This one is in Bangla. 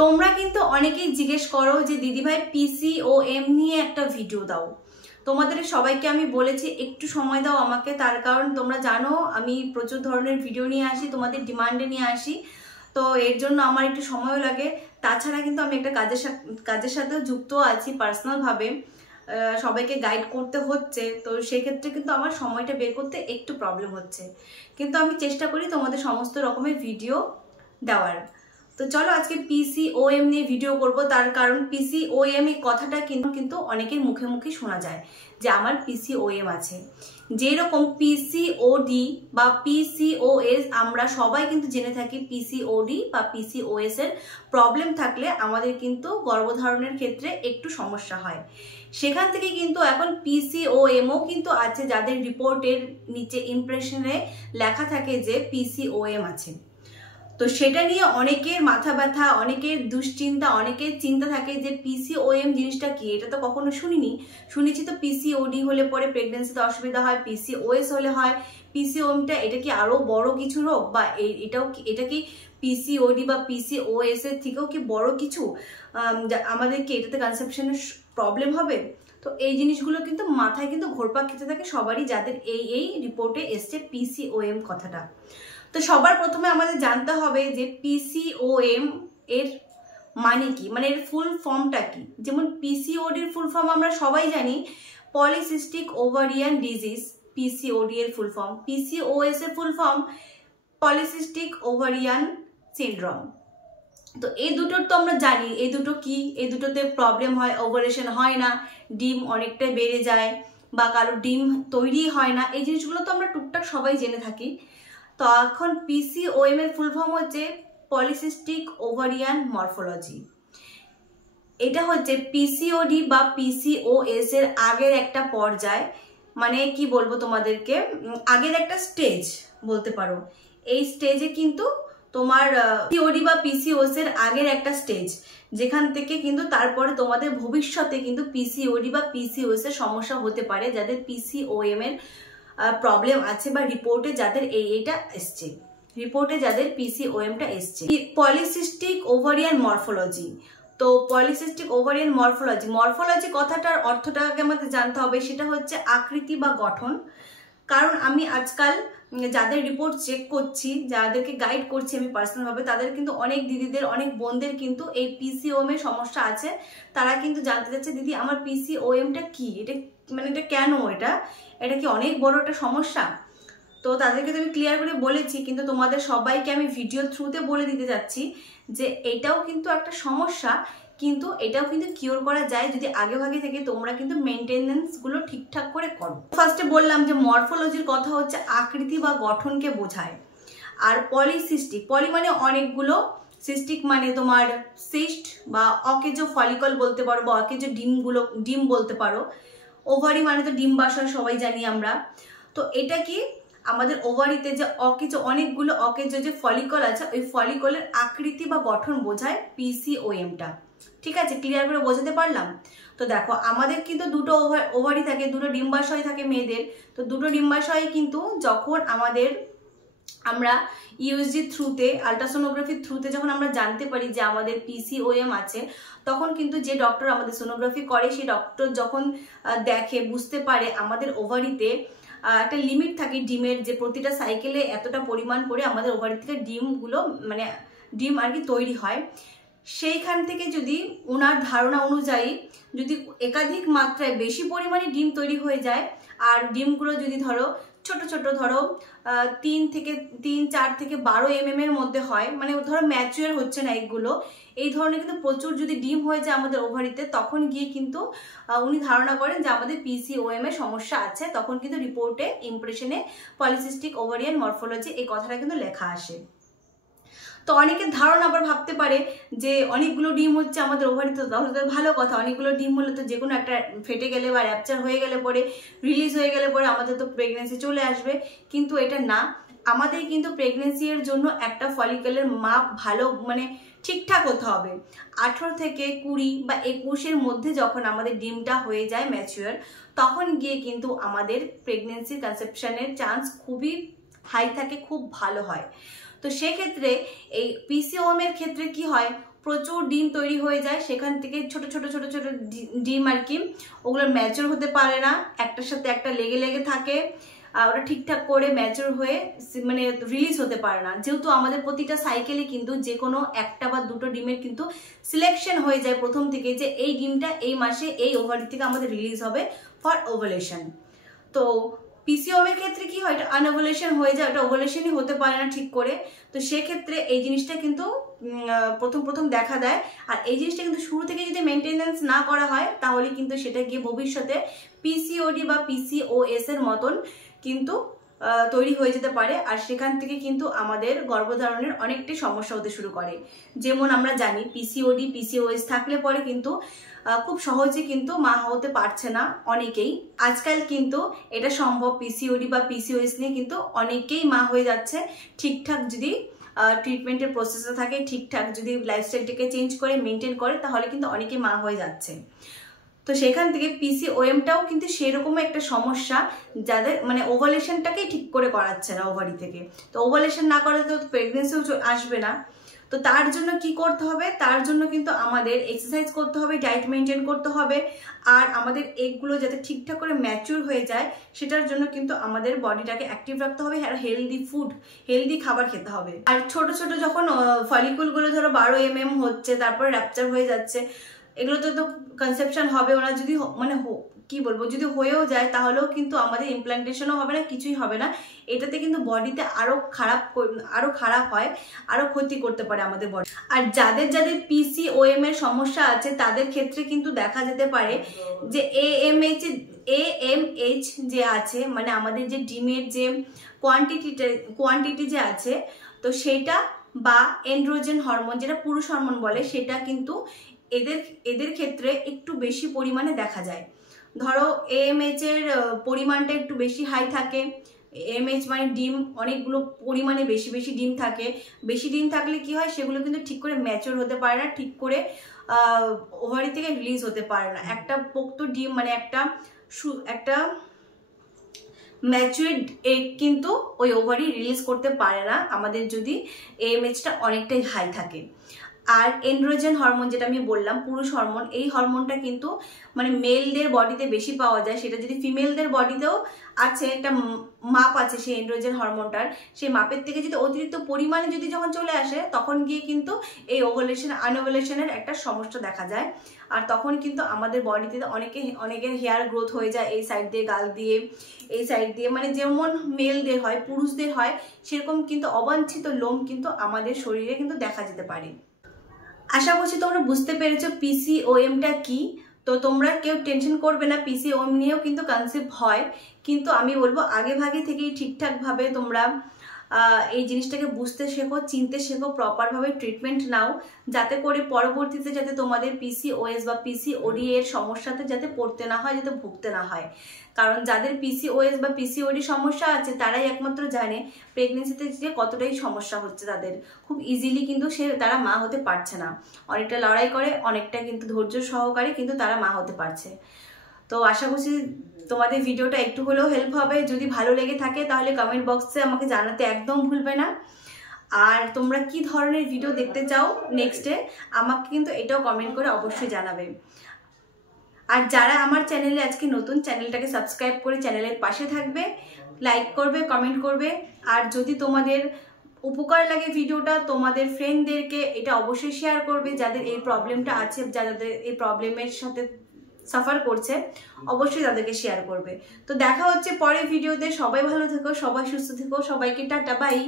তোমরা কিন্তু অনেকেই জিজ্ঞেস করো যে দিদিভাই পিসিওএম নিয়ে একটা ভিডিও দাও। তোমাদের সবাইকে আমি বলেছি একটু সময় দাও আমাকে, তার কারণ তোমরা জানো আমি প্রচুর ধরনের ভিডিও নিয়ে আসি, তোমাদের ডিমান্ডে নিয়ে আসি, তো এর জন্য আমার একটু সময়ও লাগে। তাছাড়া কিন্তু আমি একটা কাজের সাথেও যুক্ত আছি পার্সোনালভাবে, সবাইকে গাইড করতে হচ্ছে, তো সেক্ষেত্রে কিন্তু আমার সময়টা বের করতে একটু প্রবলেম হচ্ছে, কিন্তু আমি চেষ্টা করি তোমাদের সমস্ত রকমের ভিডিও দেওয়ার। তো চলো আজকে পিসিওএম নিয়ে ভিডিও করব, তার কারণ পিসিওএম এই কথাটা কিন্তু অনেকের মুখে মুখে শোনা যায় যে আমার পিসিওএম আছে। যেরকম পিসিওডি বা পিসিওএস আমরা সবাই কিন্তু জেনে থাকি, পিসিওডি বা পিসিওএস এর প্রবলেম থাকলে আমাদের কিন্তু গর্ভধারণের ক্ষেত্রে একটু সমস্যা হয়। সেখান থেকে কিন্তু এখন পিসিওএমও কিন্তু আছে, যাদের রিপোর্টের নিচে ইমপ্রেশনে লেখা থাকে যে পিসিওএম আছে। তো সেটা নিয়ে অনেকের মাথা ব্যথা, অনেকের দুশ্চিন্তা, অনেকের চিন্তা থাকে যে পিসিওএম জিনিসটা কি, এটা তো কখনো শুনিনি। শুনেছি তো পিসিওডি হলে পরে প্রেগনেন্সিতে অসুবিধা হয়, পিসিওএস হলে হয়। পিসিওএমটা এটা কি আরো বড় কিছু রোগ, বা এটা কি পিসিওডি বা পিসিওএস এর থেকেও কি বড় কিছু, আমাদেরকে এটাতে কনসেপশনের প্রবলেম হবে? তো এই জিনিসগুলো কিন্তু মাথায় কিন্তু ঘোরপাক খেতে থাকে সবারই, যাদের এই রিপোর্টে এসছে পিসিওএম কথাটা। তো সবার প্রথমে আমাদের জানতে হবে যে পিসিওএম এর মানে কি, মানে এর ফুল ফর্মটা কি। যেমন পিসিওডির ফুল ফর্ম আমরা সবাই জানি, পলিসিস্টিক ওভারিয়ান ডিজিজ, পিসিওডি এর ফুল ফর্ম। পিসিওএস এর full form polycystic ovarian syndrome. তো এই দুটোর তো আমরা জানি এই দুটো কি, এই দুটোতে প্রবলেম হয়, ওভারেশন হয় না, ডিম অনেকটাই বেড়ে যায়, বা কারো ডিম তৈরি হয় না, এই জিনিসগুলো তো আমরা টুকটাক সবাই জেনে থাকি। তো এখন পিসিওএম এর ফুল ফর্ম হচ্ছে পলিসিস্টিক ওভারিয়ান মরফোলজি। এটা হচ্ছে পিসিওডি বা পিসিওএস এর আগের একটা পর্যায়, মানে কি বলবো তোমাদেরকে, আগের একটা স্টেজ বলতে পারো। এই স্টেজে কিন্তু তোমার পিসিওডি বা পিসিওএস এর আগের একটা স্টেজ, যেখান থেকে কিন্তু তারপরে তোমাদের ভবিষ্যতে কিন্তু পিসিওডি বা পিসিওএস এর সমস্যা হতে পারে, যাদের পিসিওএম এর প্রবলেম আছে বা রিপোর্টে যাদের এইটা এসছে, রিপোর্টে যাদের পিসিওএমটা এসছে। Polycystic ovarian morphology. তো পলিসিস্টিক ওভারিয়ান মরফোলজি কথাটার অর্থটাকে আমাদের জানতে হবে, সেটা হচ্ছে আকৃতি বা গঠন। কারণ আমি আজকাল যাদের রিপোর্ট চেক করছি, যাদেরকে গাইড করছি আমি পার্সোনালভাবে, তাদের কিন্তু অনেক দিদিদের, অনেক বোনদের কিন্তু এই পিসিওএম এর সমস্যা আছে। তারা কিন্তু জানতে চাচ্ছে দিদি আমার পিসিওএমটা কি, এটা মানে এটা কেন, এটা কি অনেক বড় একটা সমস্যা? তো তাদেরকে তো আমি ক্লিয়ার করে বলেছি, কিন্তু তোমাদের সবাইকে আমি ভিডিও থ্রুতে বলে দিতে যাচ্ছি যে এটাও কিন্তু একটা সমস্যা, কিন্তু এটাও কিন্তু কিওর করা যায় যদি আগে ভাগে থেকে তোমরা কিন্তু মেনটেনেন্স গুলো ঠিকঠাক করে করো। ফার্স্টে বললাম যে মরফোলজির কথা হচ্ছে আকৃতি বা গঠনকে বোঝায়। আর পলিসিস্টিক, পলি মানে অনেকগুলো, সিস্টিক মানে তোমার সিস্ট বা অকেজো ফলিকল বলতে পারো, বা অকেজো ডিম বলতে পারো। ওভারি মানে তো ডিম্বাশয় সবাই জানি আমরা। তো এটা কি আমাদের ওভারিতে যে অনেকগুলো অকেজো যে ফলিকল আছে, ওই ফলিকলের আকৃতি বা গঠন বোঝায় পিসিওএমটা। ঠিক আছে, ক্লিয়ার করে বোঝাতে পারলাম? তো দেখো আমাদের কিন্তু দুটো ওভারি থাকে, দুটো ডিম্বাশয় থাকে মেয়েদের। তো দুটো ডিম্বাশয়ে কিন্তু যখন আমরা ইউএসজি থ্রুতে, আলট্রাসোনোগ্রাফির থ্রুতে যখন আমরা জানতে পারি যে আমাদের পিসিওএম আছে, তখন কিন্তু যে ডক্টর আমাদের সোনোগ্রাফি করে, সেই ডক্টর যখন দেখে, বুঝতে পারে আমাদের ওভারিতে একটা লিমিট থাকে ডিমের, যে প্রতিটা সাইকেলে এতটা পরিমাণ করে আমাদের ওভারি থেকে ডিমগুলো, মানে ডিম আর কি তৈরি হয়। সেইখান থেকে যদি ওনার ধারণা অনুযায়ী যদি একাধিক মাত্রায় বেশি পরিমাণে ডিম তৈরি হয়ে যায়, আর ডিমগুলো যদি ধরো ছোট ছোট, ধরো 4 থেকে 12 mm এর মধ্যে হয়, মানে ধরো ম্যাচিওর হচ্ছে না এগুলো, এই ধরনের কিন্তু প্রচুর যদি ডিম হয়ে যায় আমাদের ওভারিতে, তখন গিয়ে কিন্তু উনি ধারণা করেন যে আমাদের পিসিওএম এর সমস্যা আছে। তখন কিন্তু রিপোর্টে ইমপ্রেশনে পলিসিস্টিক ওভারিয়ান মরফোলজি এই কথাটা কিন্তু লেখা আসে। তো অনেকের ধারণা আবার ভাবতে পারে যে অনেকগুলো ডিম হচ্ছে আমাদের ওভারিতে, তাহলে তো ভালো কথা, অনেকগুলো ডিম হলে তো যে কোনো একটা ফেটে গেলে বা র্যাপচার হয়ে গেলে পরে, রিলিজ হয়ে গেলে পরে আমাদের তো প্রেগনেন্সি চলে আসবে। কিন্তু এটা না, আমাদের কিন্তু প্রেগনেন্সি এর জন্য একটা ফলিকলের মাপ ভালো, মানে ঠিকঠাক হতে হবে। 18 থেকে 20 বা 21-এর মধ্যে যখন আমাদের ডিমটা হয়ে যায় ম্যাচিওর, তখন গিয়ে কিন্তু আমাদের প্রেগনেন্সি কনসেপশনের চান্স খুবই হাই থাকে, খুব ভালো হয়। তো সেক্ষেত্রে এই পিসিওএম এর ক্ষেত্রে কি হয়, প্রচুর ডিম তৈরি হয়ে যায়, সেখান থেকে ছোট ছোট ছোট ছোট ডিম আর কি, ওগুলো ম্যাচিওর হতে পারে না, একটার সাথে একটা লেগে লেগে থাকে, ওটা ঠিকঠাক করে ম্যাচিওর হয়ে মানে রিলিজ হতে পারে না। যেহেতু আমাদের প্রতিটা সাইকেলে কিন্তু যে কোনো একটা বা দুটো ডিমের কিন্তু সিলেকশন হয়ে যায় প্রথম থেকে, যে এই ডিমটা এই মাসে এই ওভারি থেকে আমাদের রিলিজ হবে ফর ওভুলেশন। তো পিসিওএম এর ক্ষেত্রে কি হয়, এটা আনওভুলেশন হয়ে যায়, ওটা ওভুলেশনই হতে পারে না ঠিক করে। তো সেক্ষেত্রে এই জিনিসটা কিন্তু প্রথম দেখা দেয়। আর এই জিনিসটা কিন্তু শুরু থেকে যদি মেনটেনেন্স না করা হয় তাহলে কিন্তু সেটা গিয়ে ভবিষ্যতে পিসিওডি বা পিসিওএস এর মতন কিন্তু তৈরি হয়ে যেতে পারে। আর সেখান থেকে কিন্তু আমাদের গর্ভধারণের অনেকটাই সমস্যা হতে শুরু করে। যেমন আমরা জানি পিসিওডি পিসিওএস থাকলে পরে কিন্তু খুব সহজে কিন্তু মা হতে পারছে না অনেকেই। আজকাল কিন্তু এটা সম্ভব, পিসিওডি বা পিসিওএস নিয়ে কিন্তু অনেকেই মা হয়ে যাচ্ছে ঠিকঠাক যদি ট্রিটমেন্টের প্রসেসে থাকে, ঠিকঠাক যদি লাইফস্টাইলটাকে চেঞ্জ করে মেনটেন করে, তাহলে কিন্তু অনেকেই মা হয়ে যাচ্ছে। তো সেখান থেকে পিসিওএমটাও কিন্তু সেরকম একটা সমস্যা, যাদের মানে ওভালেশনটাকেই ঠিক করে করাচ্ছে না ওভারি থেকে। তো ওভালেশন না করে তো প্রেগনেন্সিও আসবে না। তো তার জন্য কি করতে হবে, তার জন্য কিন্তু আমাদের এক্সারসাইজ করতে হবে, ডায়েট মেনটেন করতে হবে, আর আমাদের এগুলো যাতে ঠিকঠাক করে ম্যাচিওর হয়ে যায় সেটার জন্য কিন্তু আমাদের বডিটাকে অ্যাক্টিভ রাখতে হবে, আর হেলদি ফুড, হেলদি খাবার খেতে হবে। আর ছোট ছোট যখন ফলিকুলগুলো ধরো 12 mm হচ্ছে, তারপরে র্যাপচার হয়ে যাচ্ছে, এগুলো তো কনসেপশন হবে, ওরা যদি মানে কি বলবো, যদি হয়েও যায় তাহলেও কিন্তু আমাদের ইমপ্লান্টেশনও হবে না, কিছুই হবে না। এটাতে কিন্তু বডিতে আরো খারাপ হয়, আরো ক্ষতি করতে পারে আমাদের বডি। আর যাদের যাদের পিসিওএম এর সমস্যা আছে তাদের ক্ষেত্রে কিন্তু দেখা যেতে পারে যে এএমএইচ যে আছে, মানে আমাদের যে ডিমের যে কোয়ান্টিটি যে আছে, তো সেটা বা এন্ড্রোজেন হরমোন, যেটা পুরুষ হরমোন বলে, সেটা কিন্তু এদের ক্ষেত্রে একটু বেশি পরিমাণে দেখা যায়। ধরো এএমএইচ এর পরিমাণটা একটু বেশি হাই থাকে। এএমএইচ মানে ডিম, অনেকগুলো পরিমাণে বেশি ডিম থাকে। বেশি ডিম থাকলে কি হয়, সেগুলো কিন্তু ঠিক করে ম্যাচিওর হতে পারে না, ঠিক করে ওভারি থেকে রিলিজ হতে পারে না। একটা পোক্ত ডিম মানে একটা ম্যাচুরড এগ কিন্তু ওই ওভারি রিলিজ করতে পারে না আমাদের যদি এএমএইচটা অনেকটাই হাই থাকে। আর এন্ড্রোজেন হরমোন যেটা আমি বললাম, পুরুষ হরমোন, এই হরমোনটা কিন্তু মানে মেলদের বডিতে বেশি পাওয়া যায়। সেটা যদি ফিমেলদের বডিতেও আছে, একটা মাপ আছে সেই এন্ড্রোজেন হরমোনটার, সেই মাপের থেকে যদি অতিরিক্ত পরিমাণে যদি যখন চলে আসে, তখন গিয়ে কিন্তু এই আনওভুলেশনের একটা সমস্যা দেখা যায়। আর তখন কিন্তু আমাদের বডিতে অনেকের হেয়ার গ্রোথ হয়ে যায়, এই সাইড দিয়ে, গাল দিয়ে, এই সাইড দিয়ে, মানে যেমন মেলদের হয় পুরুষদের হয় সেরকম কিন্তু অবাঞ্ছিত লোম কিন্তু আমাদের শরীরে কিন্তু দেখা যেতে পারে। আশা করছি তোমরা বুঝতে পেরেছো পিসিওএমটা কি। তো তোমরা কেউ টেনশন করবে না, পিসিওএম নিয়েও কিন্তু কনসেপ্ট হয়, কিন্তু আমি বলবো আগে ভাগে থেকেই ঠিকঠাকভাবে তোমরা এই জিনিসটাকে বুঝতে শেখো, চিনতে শেখো, প্রপারভাবে ট্রিটমেন্ট নাও, যাতে করে পরবর্তীতে যাতে তোমাদের পিসিওএস বা পিসিওডি এর সমস্যাতে যাতে পড়তে না হয়, যাতে ভুগতে না হয়। কারণ যাদের পিসিওএস বা পিসিওডি সমস্যা আছে তারাই একমাত্র জানে প্রেগনেন্সিতে যে কতটাই সমস্যা হচ্ছে তাদের। খুব ইজিলি কিন্তু তারা মা হতে পারছে না, অনেকটা লড়াই করে, অনেকটা কিন্তু ধৈর্য সহকারে কিন্তু তারা মা হতে পারছে। তো আশা করছি তোমাদের ভিডিওটা একটু হলেও হেল্প হবে। যদি ভালো লেগে থাকে তাহলে কমেন্ট বক্সে আমাকে জানাতে একদম ভুলবে না। আর তোমরা কি ধরনের ভিডিও দেখতে চাও নেক্সটে আমাকে কিন্তু এটাও কমেন্ট করে অবশ্যই জানাবে। আর যারা আমার চ্যানেলে আজকে নতুন, চ্যানেলটাকে সাবস্ক্রাইব করে চ্যানেলের পাশে থাকবে, লাইক করবে, কমেন্ট করবে। আর যদি তোমাদের উপকার লাগে ভিডিওটা, তোমাদের ফ্রেন্ডদেরকে এটা অবশ্যই শেয়ার করবে, যাদের এই প্রবলেমটা আছে, যাদের এই প্রবলেমের সাথে সাফার করছে, অবশ্যই তাদেরকে শেয়ার করবে। তো দেখা হচ্ছে পরের ভিডিওতে। সবাই ভালো থেকো, সবাই সুস্থ থেকো, সবাইকে টাটা, বাই।